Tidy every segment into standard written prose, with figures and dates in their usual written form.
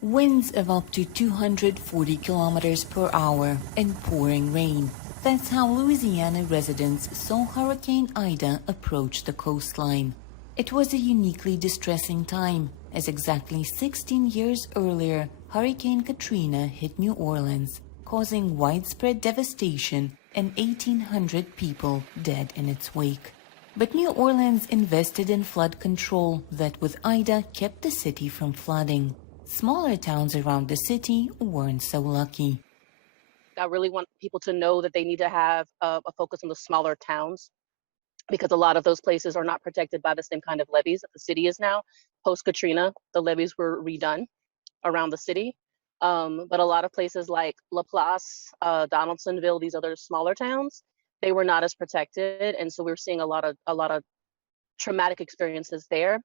Winds of up to 240 kilometers per hour and pouring rain. That's how Louisiana residents saw Hurricane Ida approach the coastline. It was a uniquely distressing time, as exactly 16 years earlier, Hurricane Katrina hit New Orleans, causing widespread devastation and 1,800 people dead in its wake. But New Orleans invested in flood control that with Ida kept the city from flooding. Smaller towns around the city weren't so lucky. I really want people to know that they need to have a focus on the smaller towns, because a lot of those places are not protected by the same kind of levees that the city is now. Post-Katrina, the levees were redone around the city. But a lot of places like Laplace, Donaldsonville, these other smaller towns, they were not as protected. And so we're seeing a lot of traumatic experiences there.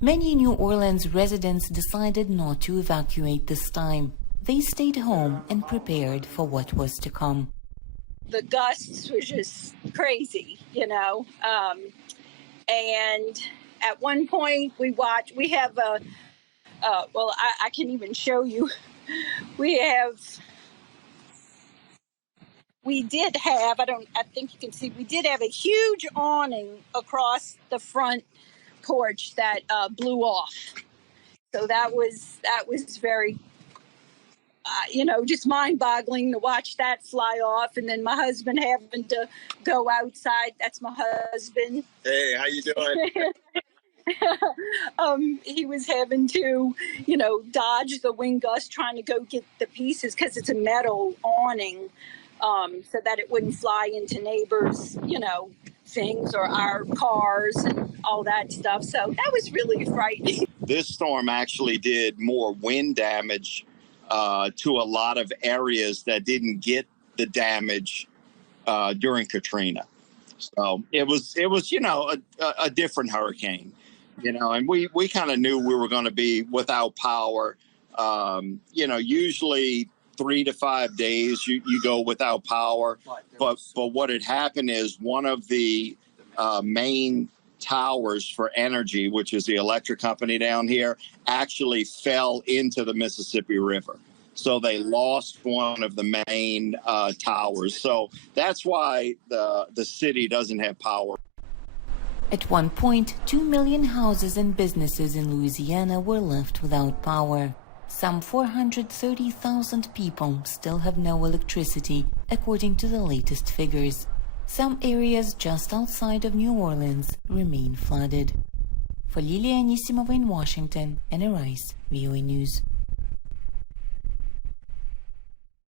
Many New Orleans residents decided not to evacuate this time. They stayed home and prepared for what was to come. The gusts were just crazy, you know. And at one point we have I can even show you. We did have, I think you can see, we did have a huge awning across the front porch that blew off. So that was very, just mind-boggling to watch that fly off. And then my husband having to go outside. That's my husband. Hey, how you doing? He was having to, dodge the wind gust, trying to go get the pieces because it's a metal awning, so that it wouldn't fly into neighbors, things or our cars and all that stuff. So that was really frightening. This storm actually did more wind damage to a lot of areas that didn't get the damage during Katrina. So it was a different hurricane, and we kind of knew we were going to be without power. Usually 3 to 5 days you go without power. But what had happened is one of the main towers for energy, which is the electric company down here, actually fell into the Mississippi River. So they lost one of the main towers. So that's why the city doesn't have power. At one point, 2 million houses and businesses in Louisiana were left without power. Some 430,000 people still have no electricity, according to the latest figures. Some areas just outside of New Orleans remain flooded. For Lilia Anisimova in Washington, Anna Rice, VOA News.